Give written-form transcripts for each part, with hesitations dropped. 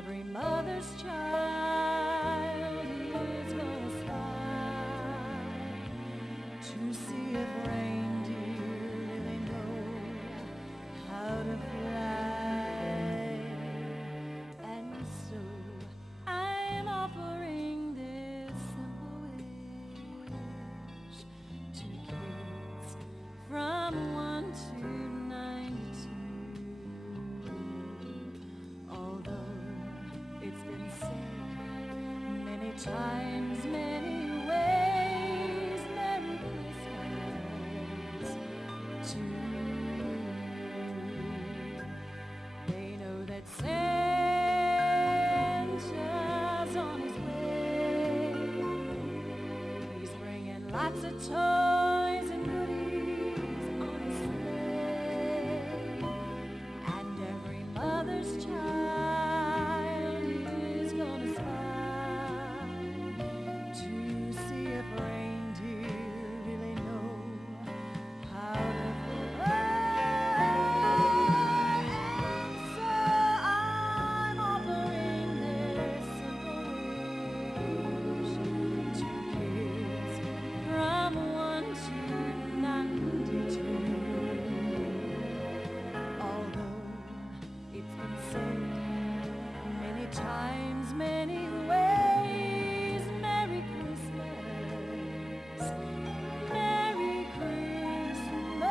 every mother's child is gonna spy to see if reindeer really know how to fly. And so I'm offering this simple wish to kids from 1 to 92. Although it's been said many times, many ways, Merry Christmas to you. They know that Santa's on his way. He's bringing lots of toys and goodies on his sleigh. And every mother's child is gonna spy to see if reindeer really know how to fly. And so I'm offering this simple wish to kids from 1 to 92. Although it's been said many times, many ways, Merry Christmas, Merry Christmas,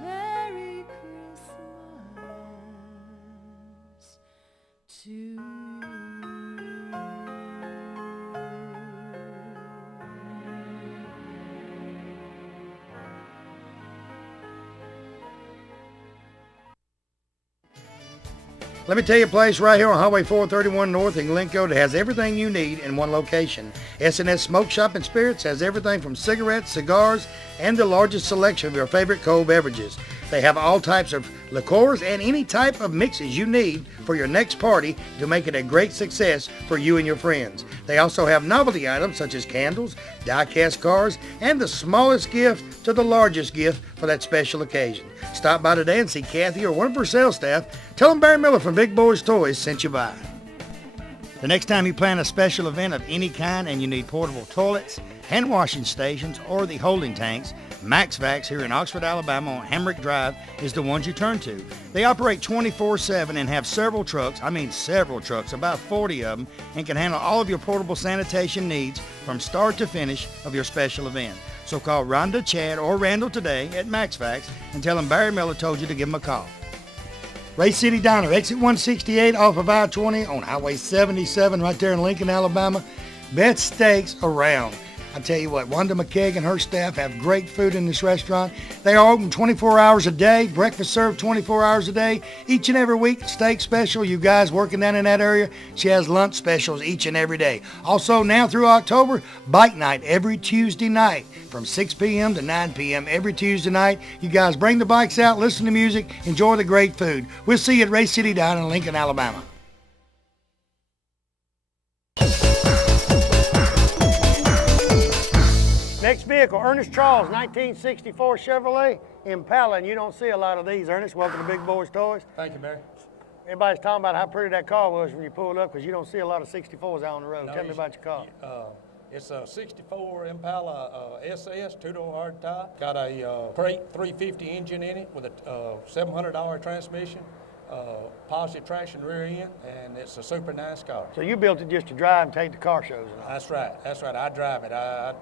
Merry Christmas to you. Let me tell you a place right here on Highway 431 North in Glencoe that has everything you need in one location. S&S Smoke Shop and Spirits has everything from cigarettes, cigars, and the largest selection of your favorite cold beverages. They have all types of liqueurs and any type of mixes you need for your next party to make it a great success for you and your friends. They also have novelty items such as candles, die-cast cars, and the smallest gift to the largest gift for that special occasion. Stop by today and see Kathy or one of her sales staff. Tell them Barry Miller from Big Boyz Toyz sent you by. The next time you plan a special event of any kind and you need portable toilets, hand washing stations, or the holding tanks, Max Vax here in Oxford, Alabama on Hamrick Drive is the ones you turn to. They operate 24/7 and have several trucks, about 40 of them, and can handle all of your portable sanitation needs from start to finish of your special event. So call Rhonda, Chad, or Randall today at Max Vax and tell them Barry Miller told you to give them a call. Ray City Diner, exit 168 off of I-20 on Highway 77 right there in Lincoln, Alabama. Best steaks around. I tell you what, Wanda McKeag and her staff have great food in this restaurant. They are open 24 hours a day, breakfast served 24 hours a day. Each and every week, steak special. You guys working down in that area, she has lunch specials each and every day. Also, now through October, bike night every Tuesday night from 6 p.m. to 9 p.m. every Tuesday night. You guys bring the bikes out, listen to music, enjoy the great food. We'll see you at Ray City Diner in Lincoln, Alabama. Next vehicle, Ernest Charles, 1964 Chevrolet Impala, and you don't see a lot of these. Ernest, welcome to Big Boyz Toyz. Thank you, Barry. Everybody's talking about how pretty that car was when you pulled up because you don't see a lot of 64s out on the road. No, Tell me about your car. It's a 64 Impala SS, two-door hard top. Got a crate 350 engine in it with a $700 transmission. Positive traction rear end, and it's a super nice car. So you built it just to drive and take the car shows and all. That's right. I drive it. I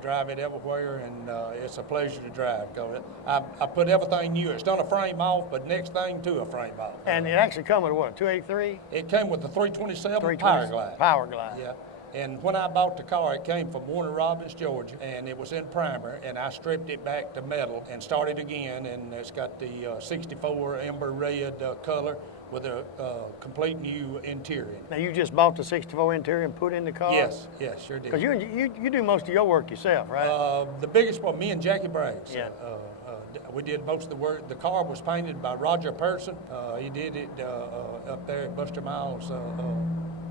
drive it everywhere, and it's a pleasure to drive. I put everything new. It's done a frame off, but next thing to a frame off. And it actually come with what, 283? It came with the 327 Power Glide. Power Glide. Yeah. And when I bought the car, it came from Warner Robins, Georgia, and it was in primer, and I stripped it back to metal and started again, and it's got the 64 Ember Red color with a complete new interior. Now, you just bought the 64 interior and put in the car? Yes, sure did. Because you do most of your work yourself, right? The biggest one, me and Jackie Braggs. Yeah. We did most of the work. The car was painted by Roger Person. He did it up there at Buster Miles'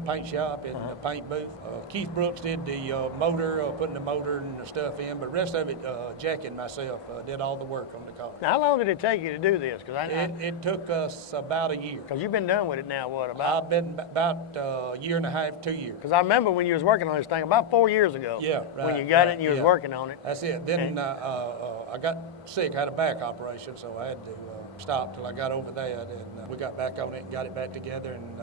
paint shop and the paint booth. Keith Brooks did the motor, putting the motor and the stuff in, but the rest of it, Jackie and myself did all the work on the car. Now, how long did it take you to do this? It took us about a year. Because you've been done with it now, what, about? I've been about a year and a half, 2 years. Because I remember when you was working on this thing about 4 years ago. Yeah, right. When you got it and you was working on it. That's it. Then I got sick, I had a back operation, so I had to stop till I got over that, and we got back on it and got it back together, and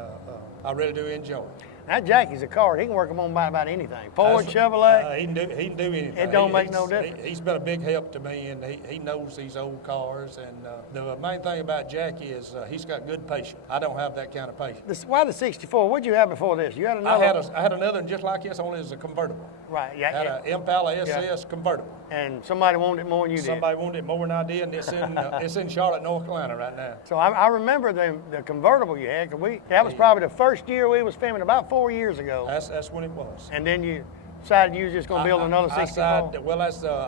I really do enjoy it. That Jackie's a card. He can work them on about anything. Ford, Chevrolet. He can do anything. It don't make no difference. He's been a big help to me, and he knows these old cars. And the main thing about Jackie is he's got good patience. I don't have that kind of patience. Why the 64? What'd you have before this? You had another. I had another one just like this, only as a convertible. Right. Yeah. I had an Impala SS convertible. And somebody wanted it more than you did. Somebody wanted it more than I did, and it's in Charlotte, North Carolina right now. So I remember the convertible you had. That was probably the first year we was filming, about 4 years ago. That's when it was. And then you decided you was just going to build another 64? I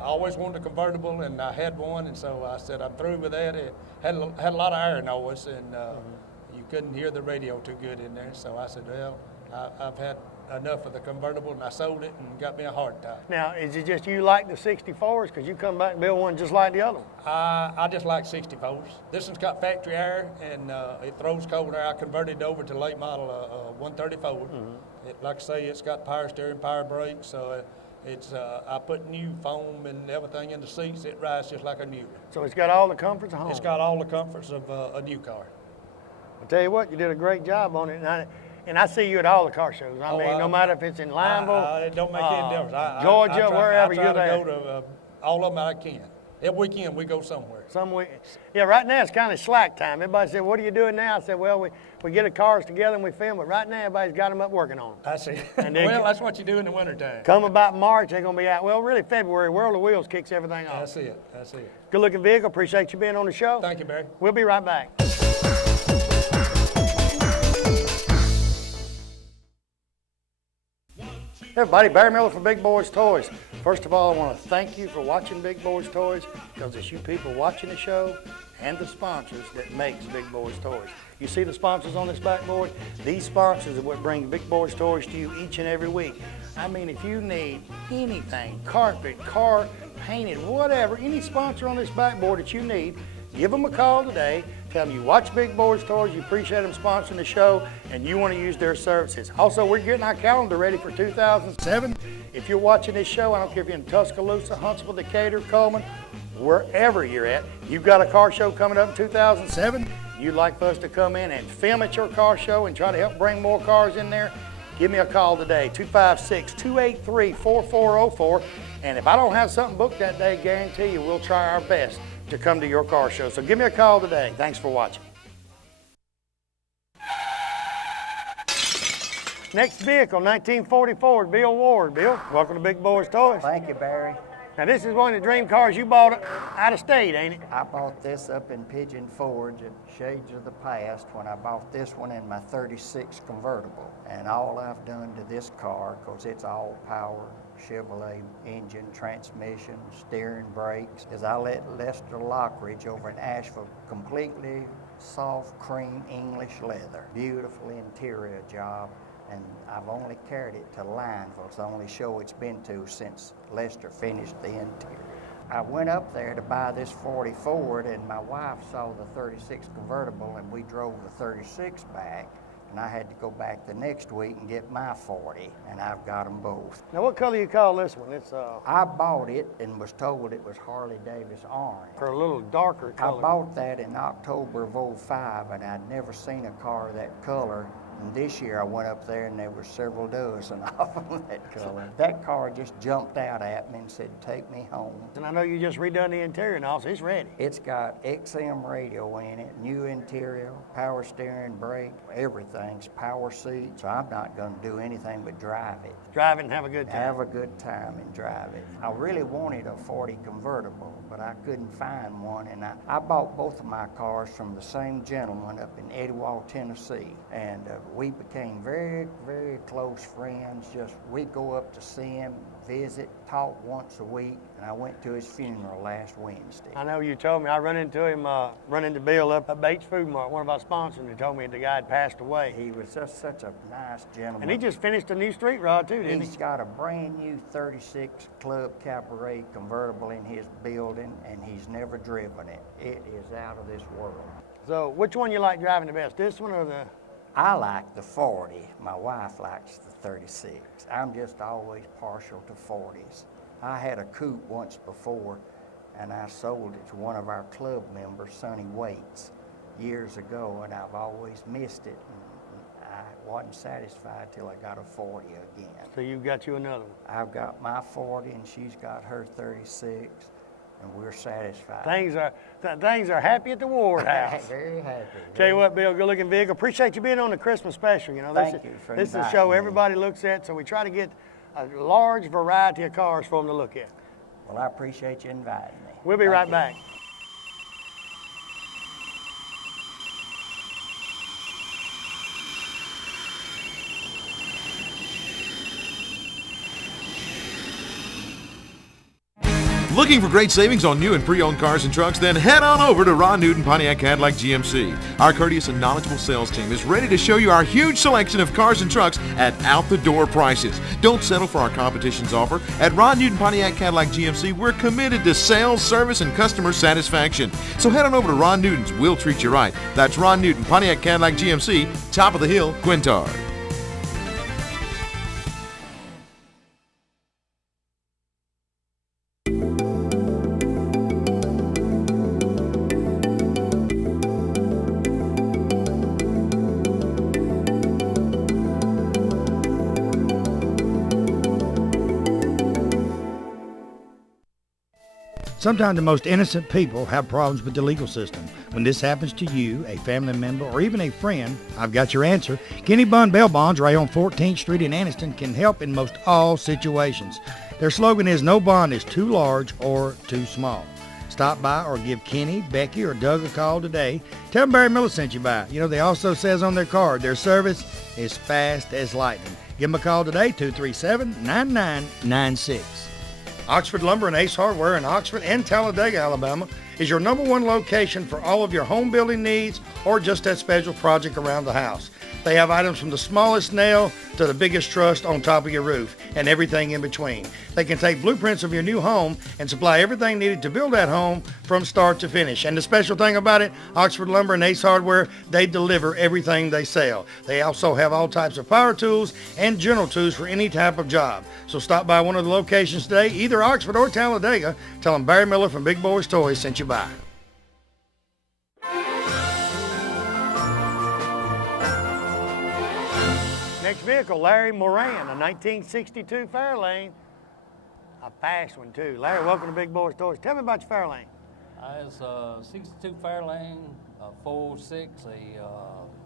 always wanted a convertible, and I had one, and so I said I'm through with that. It had a lot of air noise, and you couldn't hear the radio too good in there. So I said, well, I've had enough of the convertible, and I sold it and got me a hard top. Now, is it just you like the 64s because you come back and build one just like the other one? I just like 64s. This one's got factory air, and it throws cold air. I converted it over to late model 134. Like I say, it's got power steering, power brakes, so I put new foam and everything in the seats. It rides just like a new one. So it's got all the comforts of home? It's got all the comforts of a new car. I'll tell you what, you did a great job on it. And I see you at all the car shows. I mean, no matter if it's in Lineville, it don't make any difference. Georgia, wherever you're there. I try to go to all of them I can. Every weekend we go somewhere. Yeah, right now it's kind of slack time. Everybody said, what are you doing now? I said, well, we get the cars together and we film, but right now everybody's got them up working on them. I see. Well, that's what you do in the wintertime. Come about March, they're going to be out. Well, really February, World of Wheels kicks everything off. That's it. Good looking vehicle. Appreciate you being on the show. Thank you, Barry. We'll be right back. Hey everybody, Barry Miller from Big Boyz Toys. First of all, I want to thank you for watching Big Boyz Toys, because it's you people watching the show and the sponsors that makes Big Boyz Toys. You see the sponsors on this backboard? These sponsors are what bring Big Boyz Toys to you each and every week. I mean, if you need anything, carpet, car, painted, whatever, any sponsor on this backboard that you need, give them a call today. Tell them you watch Big Boyz Toys, you appreciate them sponsoring the show, and you want to use their services. Also, we're getting our calendar ready for 2007. If you're watching this show, I don't care if you're in Tuscaloosa, Huntsville, Decatur, Coleman, wherever you're at, you've got a car show coming up in 2007. You'd like for us to come in and film at your car show and try to help bring more cars in there, give me a call today, 256-283-4404. And if I don't have something booked that day, guarantee you we'll try our best to come to your car show. So give me a call today. Thanks for watching. Next vehicle, 1944, Bill Ward. Bill, welcome to Big Boyz Toys. Thank you, Barry. Now this is one of the dream cars you bought out of state, ain't it? I bought this up in Pigeon Forge at Shades of the Past when I bought this one in my 36 convertible. And all I've done to this car, because it's all power, Chevrolet engine, transmission, steering, brakes, is I let Lester Lockridge over in Asheville completely soft cream English leather. Beautiful interior job. And I've only carried it to Lineville. It's the only show it's been to since Lester finished the interior. I went up there to buy this 40 Ford, and my wife saw the 36 convertible, and we drove the 36 back. And I had to go back the next week and get my 40, and I've got them both. Now what color you call this one? I bought it and was told it was Harley Davis orange. For a little darker color. I bought that in October of '05, and I'd never seen a car that color. And this year I went up there and there were several dozen of them that color. That car just jumped out at me and said, take me home. And I know you just redone the interior and all, so it's ready. It's got XM radio in it, new interior, power steering, brake, everything's power seat. So I'm not going to do anything but drive it. Drive it and have a good time. Have a good time and drive it. I really wanted a 40 convertible, but I couldn't find one. And I bought both of my cars from the same gentleman up in Eddyville, Tennessee. And we became very, very close friends. Just we'd go up to see him visit, talk once a week, and I went to his funeral last Wednesday. I know you told me. I run into him, run into Bill up at Bates Food Mart, one of our sponsors, and he told me the guy had passed away. He was just such a nice gentleman. And he just finished a new street rod too, didn't he? He's got a brand new 36 Club Cabaret convertible in his building, and he's never driven it. It is out of this world. So which one you like driving the best, this one or the? I like the 40. My wife likes the 36. I'm just always partial to 40s. I had a coupe once before, and I sold it to one of our club members, Sonny Waits, years ago, and I've always missed it. And I wasn't satisfied till I got a 40 again. So you've got you another one. I've got my 40, and she's got her 36. And we're satisfied. Things are happy at the Ward House. Very happy. Tell you what, Bill, good looking vehicle. Appreciate you being on the Christmas special. You know, Thank you for this is a inviting show me. everybody looks at, so we try to get a large variety of cars for them to look at. Well, I appreciate you inviting me. We'll be Thank right you. back. Looking for great savings on new and pre-owned cars and trucks? Then head on over to Ron Newton Pontiac Cadillac GMC. Our courteous and knowledgeable sales team is ready to show you our huge selection of cars and trucks at out-the-door prices. Don't settle for our competition's offer. At Ron Newton Pontiac Cadillac GMC, we're committed to sales, service, and customer satisfaction. So head on over to Ron Newton's. We'll treat you right. That's Ron Newton Pontiac Cadillac GMC, top of the hill, Quintard. Sometimes the most innocent people have problems with the legal system. When this happens to you, a family member, or even a friend, I've got your answer. Kenny Bond Bail Bonds right on 14th Street in Anniston can help in most all situations. Their slogan is no bond is too large or too small. Stop by or give Kenny, Becky, or Doug a call today. Tell them Barry Miller sent you by. You know, they also says on their card, their service is fast as lightning. Give them a call today, 237-9996. Oxford Lumber and Ace Hardware in Oxford and Talladega, Alabama is your #1 location for all of your home building needs or just that special project around the house. They have items from the smallest nail to the biggest truss on top of your roof and everything in between. They can take blueprints of your new home and supply everything needed to build that home from start to finish. And the special thing about it, Oxford Lumber and Ace Hardware, they deliver everything they sell. They also have all types of power tools and general tools for any type of job. So stop by one of the locations today, either Oxford or Talladega. Tell them Barry Miller from Big Boyz Toys sent you by. Next vehicle, Larry Moran, a 1962 Fairlane. A fast one, too. Larry, welcome to Big Boyz Toys. Tell me about your Fairlane. It's a 62 Fairlane, a 4.6, a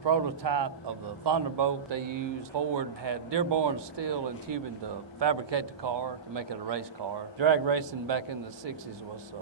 prototype of the Thunderbolt they used. Ford had Dearborn steel and tubing to fabricate the car to make it a race car. Drag racing back in the 60s was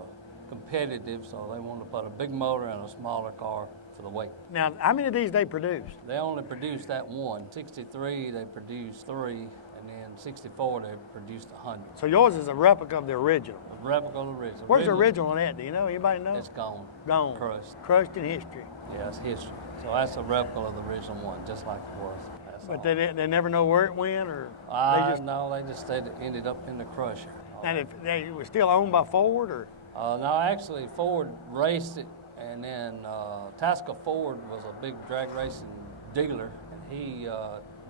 competitive, so they wanted to put a big motor in a smaller car for the weight. Now, how many of these they produced? They only produced that one. 63, they produced 3, and then 64, they produced 100. So yours is a replica of the original. The replica of the original. Where's the original at? Do you know? Anybody know? It's gone. Gone. Crushed. Crushed in history. Yeah, it's history. So that's a replica of the original one, just like it was. That's But all. they never know where it went, or No, they just ended up in the crusher. And if they were still owned by Ford, or No, actually, Ford raced it, and then Tasca Ford was a big drag racing dealer, and he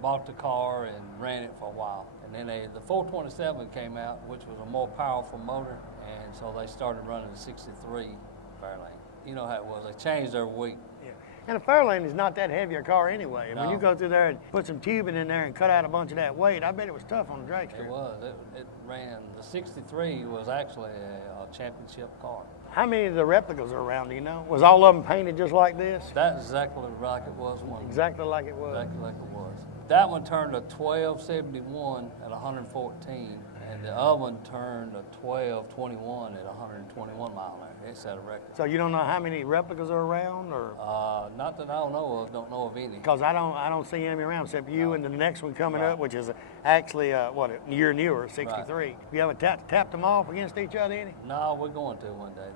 bought the car and ran it for a while. And then the 427 came out, which was a more powerful motor, and so they started running the 63 Fairlane. You know how it was. They changed every week. yeah. And a Fairlane is not that heavy a car anyway. When No. you go through there and put some tubing in there and cut out a bunch of that weight, I bet it was tough on the drag It strip. was. It ran. The 63 was actually a championship car. How many of the replicas are around, do you know? Was all of them painted just like this? That's exactly like it was one. Exactly like it was. Exactly like it was. That one turned a 1271 at 114, And the other one turned a 12.21 at 121 mile an hour. It set a record. So you don't know how many replicas are around, or? Not that I don't know of. Don't know of any. Because I don't see any around except you and the next one coming up, which is actually a year newer, 63. Right. You ever tapped them off against each other any? No, we're going to one day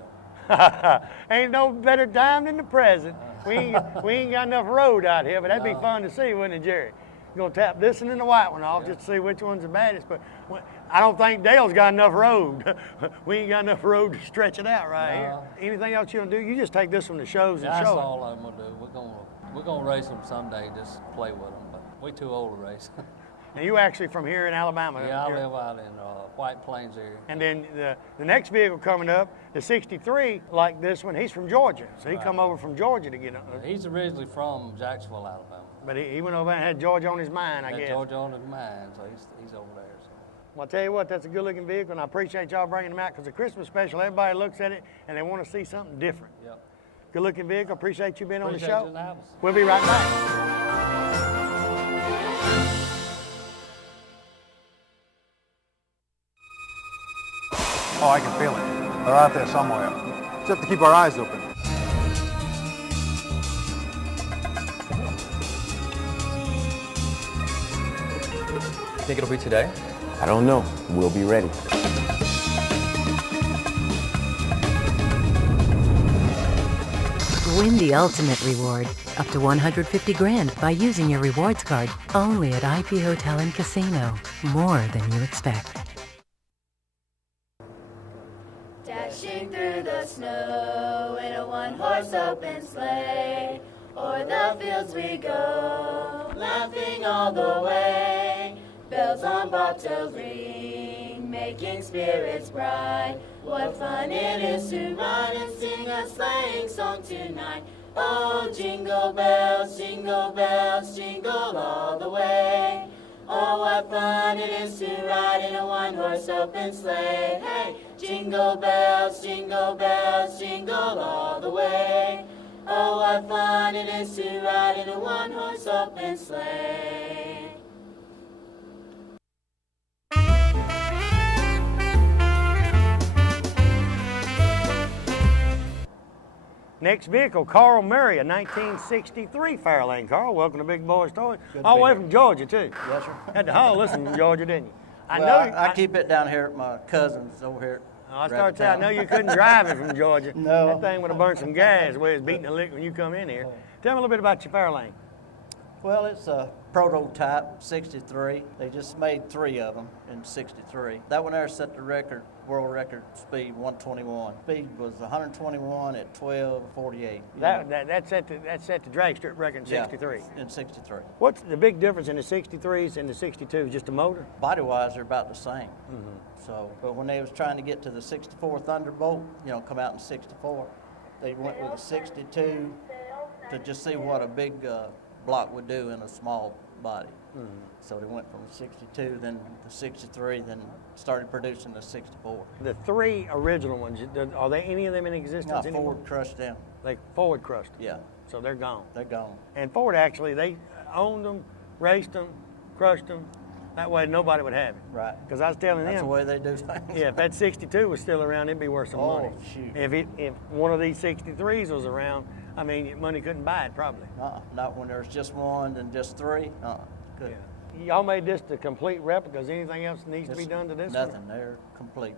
though. Ain't no better time than the present. We ain't got enough road out here, but that'd be fun to see, wouldn't it, Jerry? You're gonna tap this one and the white one off just to see which one's the baddest. But I don't think Dale's got enough road. We ain't got enough road to stretch it out right here. Anything else you gonna do? You just take this one to shows and That's show all I'm gonna do. We're gonna race them someday. Just play with them, but we too old to race. Now you actually from here in Alabama? Yeah, I live out in White Plains area. And then the next vehicle coming up, the 63, like this one, he's from Georgia. So he come over from Georgia to get on. He's originally from Jacksonville, Alabama. But he went over and had Georgia on his mind, I guess. Georgia on his mind, so he's over there. So. Well, I'll tell you what, that's a good-looking vehicle, and I appreciate y'all bringing them out because the Christmas special, everybody looks at it and they want to see something different. Yep. Good-looking vehicle. Appreciate you being on the Appreciate show. you having us. We'll be right back. Oh, I can feel it. They're out there somewhere. Just have to keep our eyes open. Think it'll be today? I don't know. We'll be ready. Win the ultimate reward, up to $150,000 by using your rewards card only at IP Hotel and Casino. More than you expect. Dashing through the snow in a one-horse open sleigh, o'er the fields we go, laughing all the way. Bells on bobtails ring, making spirits bright. What fun it is to ride and sing a sleighing song tonight. Oh, jingle bells, jingle all the way. Oh, what fun it is to ride in a one-horse open sleigh. Hey, jingle bells, jingle all the way. Oh, what fun it is to ride in a one-horse open sleigh. Next vehicle, Carl Murray, a 1963 Fairlane. Carl, welcome to Big Boyz Toyz. All the way from Georgia, too. Yes, sir. Had to haul this from Georgia, didn't you? I keep it down here at my cousin's over here. I started saying, I know you couldn't drive it from Georgia. No. That thing would have burned some gas the way it's beating the lick when you come in here. Tell me a little bit about your Fairlane. Well, it's a prototype, 63. They just made 3 of them in 63. That one there set the record, world record speed, 121. Speed was 121 at 12:48. That set the drag strip record in 63. Yeah, in 63. What's the big difference in the 63s and the 62s? Just the motor? Body-wise, they're about the same. So, but when they was trying to get to the 64 Thunderbolt, come out in 64, they went with a 62 to just see what a big block would do in a small body. So they went from 62, then the 63, then started producing the 64. The 3 original ones, are there any of them in existence anymore? Ford crushed them. They Ford crushed them? Yeah. So they're gone? They're gone. And Ford actually, they owned them, raced them, crushed them. That way nobody would have it. Right. Because I was telling That's them. the way they do things. Yeah, if that 62 was still around, it'd be worth some money. Shoot. If one of these 63s was around, I mean, money couldn't buy it probably. Not when there's just one and just 3. Good. Yeah. Y'all made this the complete replica. Is anything else that needs to be done to this one? Nothing. They're complete.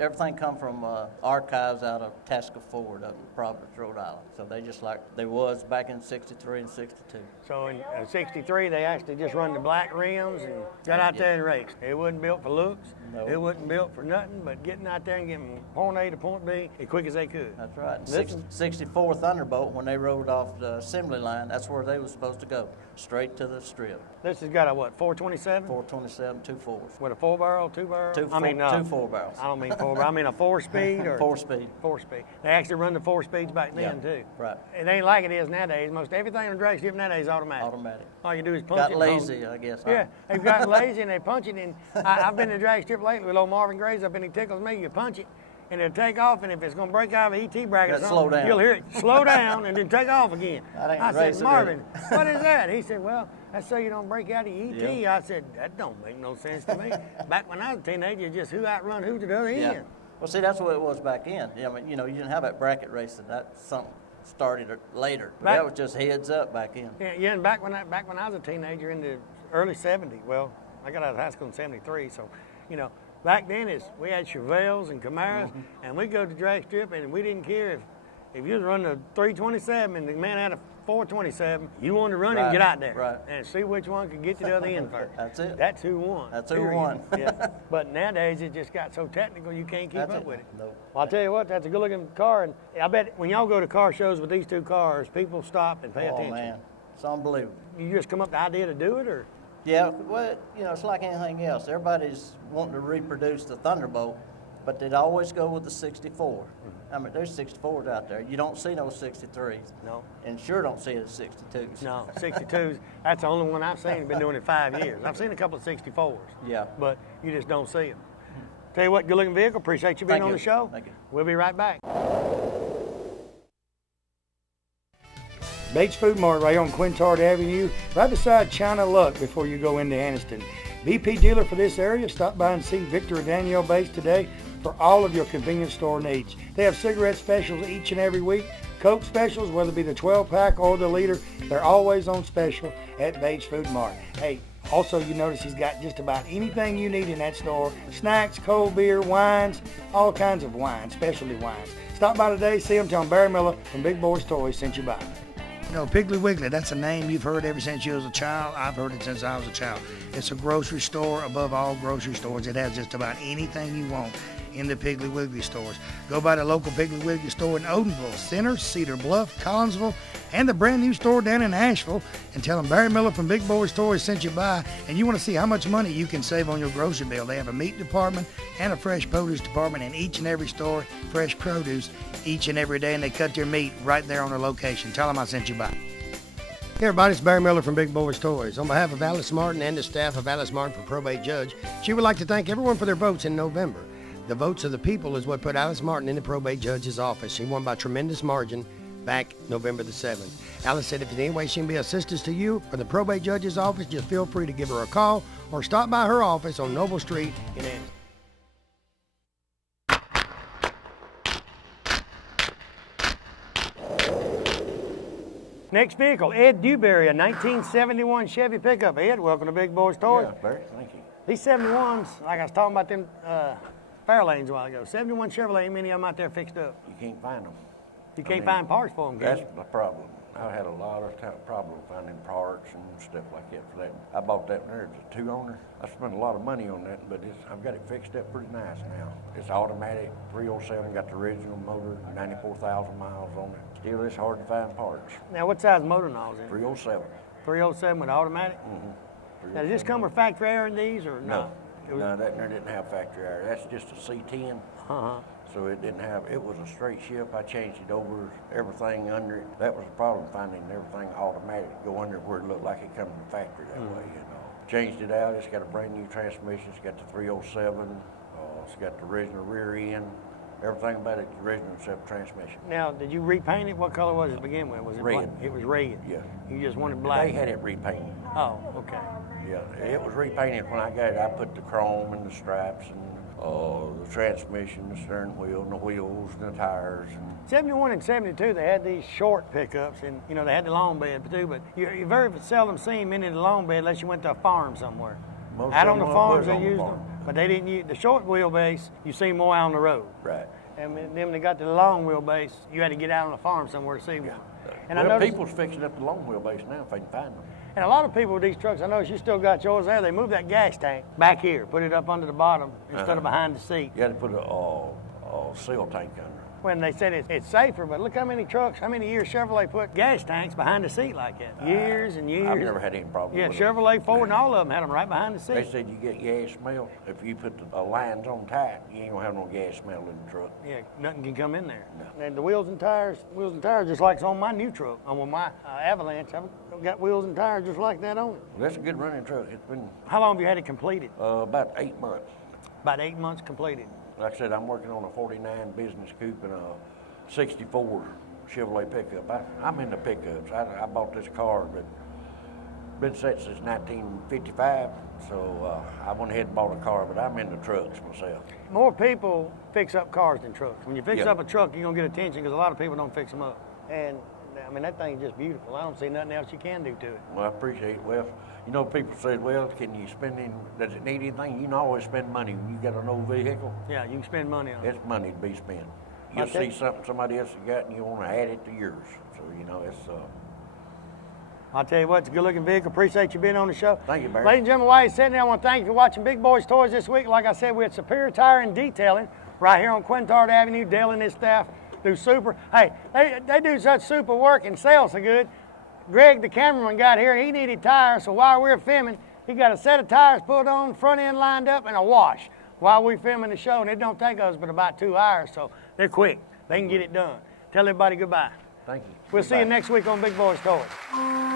Everything come from archives out of Tasca Ford up in Providence, Rhode Island. So they just like they was back in 63 and 62. So in 63, they actually just run the black rims and got out there and raced. It wasn't built for looks. No. It wasn't built for nothing but getting out there and getting point A to point B as quick as they could. That's right. 64 Thunderbolt, when they rode off the assembly line, that's where they was supposed to go, straight to the strip. This has got a what, 427? 427, 2 4s. With a 4-barrel, 2-barrel? Two 4-barrels. I don't mean 4-barrel. I mean a 4-speed or 4-speed. 4-speed. They actually run the 4-speeds back then too. Right. It ain't like it is nowadays. Most everything on the drag strip nowadays is automatic. Automatic. All you do is punch Got it. lazy, I guess. Yeah, they've gotten lazy and they punch it. And I've been to the drag strip lately with old Marvin Graves up in. He tickles me. You punch it, and it'll take off, and if it's going to break out of the ET bracket or Gotta something, slow down. you'll hear it slow down and then take off again. That ain't I said, racing, Marvin, is what is that? He said, well, that's so you don't break out of the ET. Yeah. I said, that don't make no sense to me. Back when I was a teenager, it's just who outrun who to the other Yeah. end. Well, see, that's what it was back then. I mean, you know, you didn't have that bracket racing. That's something started later. But that was just heads up back then. Yeah, and back when I was a teenager in the early 70s, well, I got out of high school in 73, so, you know, back then we had Chevelles and Camaros, and we'd go to the drag strip, and we didn't care if you was running a 327 and the man had a 427, you wanted to run it and get out there. Right. And see which one could get to the other end first. That's it. That's who won. That's who period. won. Yeah. But nowadays, it just got so technical, you can't keep That's up it. with it. Nope. Well, I'll tell you what, that's a good-looking car, and I bet when y'all go to car shows with these two cars, people stop and pay attention. Oh, man. It's unbelievable. You just come up with the idea to do it, or? Yeah, well, you know, it's like anything else. Everybody's wanting to reproduce the Thunderbolt, but they'd always go with the 64. I mean, there's 64s out there. You don't see no 63s. No. And sure don't see the 62s. No, 62s, that's the only one I've seen. Been doing it 5 years. I've seen a couple of 64s. Yeah. But you just don't see them. Tell you what, good looking vehicle. Appreciate you being on the show. Thank you. We'll be right back. Bates Food Mart right on Quintard Avenue, right beside China Luck before you go into Anniston. BP dealer for this area. Stop by and see Victor or Danielle Bates today for all of your convenience store needs. They have cigarette specials each and every week. Coke specials, whether it be the 12-pack or the liter, they're always on special at Bates Food Mart. Hey, also you notice he's got just about anything you need in that store. Snacks, cold beer, wines, all kinds of wines, specialty wines. Stop by today, see him, tell him Barry Miller from Big Boyz Toyz sent you by. You know, Piggly Wiggly, that's a name you've heard ever since you was a child. I've heard it since I was a child. It's a grocery store above all grocery stores. It has just about anything you want in the Piggly Wiggly stores. Go by the local Piggly Wiggly store in Odenville, Center, Cedar Bluff, Collinsville, and the brand new store down in Asheville, and tell them Barry Miller from Big Boyz Toyz sent you by, and you want to see how much money you can save on your grocery bill. They have a meat department and a fresh produce department in each and every store, fresh produce each and every day, and they cut their meat right there on their location. Tell them I sent you by. Hey everybody, it's Barry Miller from Big Boyz Toyz. On behalf of Alice Martin and the staff of Alice Martin for Probate Judge, she would like to thank everyone for their votes in November. The votes of the people is what put Alice Martin in the probate judge's office. She won by tremendous margin back November the 7th. Alice said if in any way she can be of assistance to you or the probate judge's office, just feel free to give her a call or stop by her office on Noble Street in Anniston. Next vehicle, Ed Dewberry, a 1971 Chevy pickup. Ed, welcome to Big Boyz Toyz. Yeah, Barry, thank you. These 71s, like I was talking about them Fairlanes a while ago, 71 Chevrolet, ain't many of them out there fixed up. You can't find them. You can't find parts for them, can That's you? the problem. I've had a lot of problem finding parts and stuff like that for that. I bought that one there, it's a 2-owner. I spent a lot of money on that, but I've got it fixed up pretty nice now. It's automatic, 307, got the original motor, 94,000 miles on it. Still, it's hard to find parts. Now, what size motor and all is in it? 307. 307 with automatic? Mm-hmm. Now, does this come with factory air in these, or no? No, that one didn't have factory air. That's just a C10. Uh-huh. So it didn't have, it was a straight ship. I changed it over, everything under it. That was the problem, finding everything automatic, go under where it looked like it come from the factory that way, you know. Changed it out, it's got a brand new transmission, it's got the 307, it's got the original rear end, everything about it, the original except transmission. Now, did you repaint it? What color was it to begin with? Was it Red. It was red? Yeah. You just wanted black? They had it repainted. Oh, okay. Yeah, it was repainted when I got it. I put the chrome and the stripes and the transmission, the steering wheel, and the wheels, and the tires. And 71 and 72, they had these short pickups, and you know they had the long bed too. But you very seldom see them in the long bed unless you went to a farm somewhere. Most out of on the them farms was they on the used farm. them, but they didn't use the short wheelbase. You see more out on the road. Right. And then when they got to the long wheelbase, you had to get out on the farm somewhere to see one. And well, I noticed, people's fixing up the long wheelbase now if they can find them. and a lot of people with these trucks, I noticed you still got yours there. They moved that gas tank back here, put it up under the bottom instead of behind the seat. You had to put a seal tank under it. When they said it's safer, but look how many trucks, how many years Chevrolet put gas tanks behind the seat like that. Years and years. I've never had any problem Yeah, with Chevrolet, Ford, and all of them had them right behind the seat. They said you get gas smell. If you put the lines on tight, you ain't gonna have no gas smell in the truck. Yeah, nothing can come in there. No. And the wheels and tires, just like it's on my new truck. On my Avalanche, I've got wheels and tires just like that on it. Well, that's a good running truck. It's been How long have you had it completed? about 8 months. About 8 months completed. Like I said, I'm working on a 49 business coupe and a 64 Chevrolet pickup. I'm into pickups. I bought this car, but been set since 1955, so I went ahead and bought a car, but I'm into trucks myself. More people fix up cars than trucks. When you fix Yeah. up a truck, you're going to get attention because a lot of people don't fix them up. And, I mean, that thing's just beautiful. I don't see nothing else you can do to it. Well, I appreciate it. Well, you know, people say, well, can you spend does it need anything? You can always spend money when you got an old vehicle. Yeah, you can spend money on it. It's money to be spent. You'll see something somebody else has got and you want to add it to yours. So, you know, it's... I'll tell you what, it's a good-looking vehicle. Appreciate you being on the show. Thank you, Barry. Ladies and gentlemen, while you're sitting there, I want to thank you for watching Big Boyz Toys this week. Like I said, we're at Superior Tire and Detailing right here on Quintard Avenue. Dale and his staff do super. Hey, they do such super work and sell so good. Greg, the cameraman, got here and he needed tires, so while we were filming, he got a set of tires put on, front end lined up, and a wash while we're filming the show, and it don't take us but about 2 hours, so they're quick. They can get it done. Tell everybody goodbye. Thank you. We'll see you next week on Big Boyz Toys.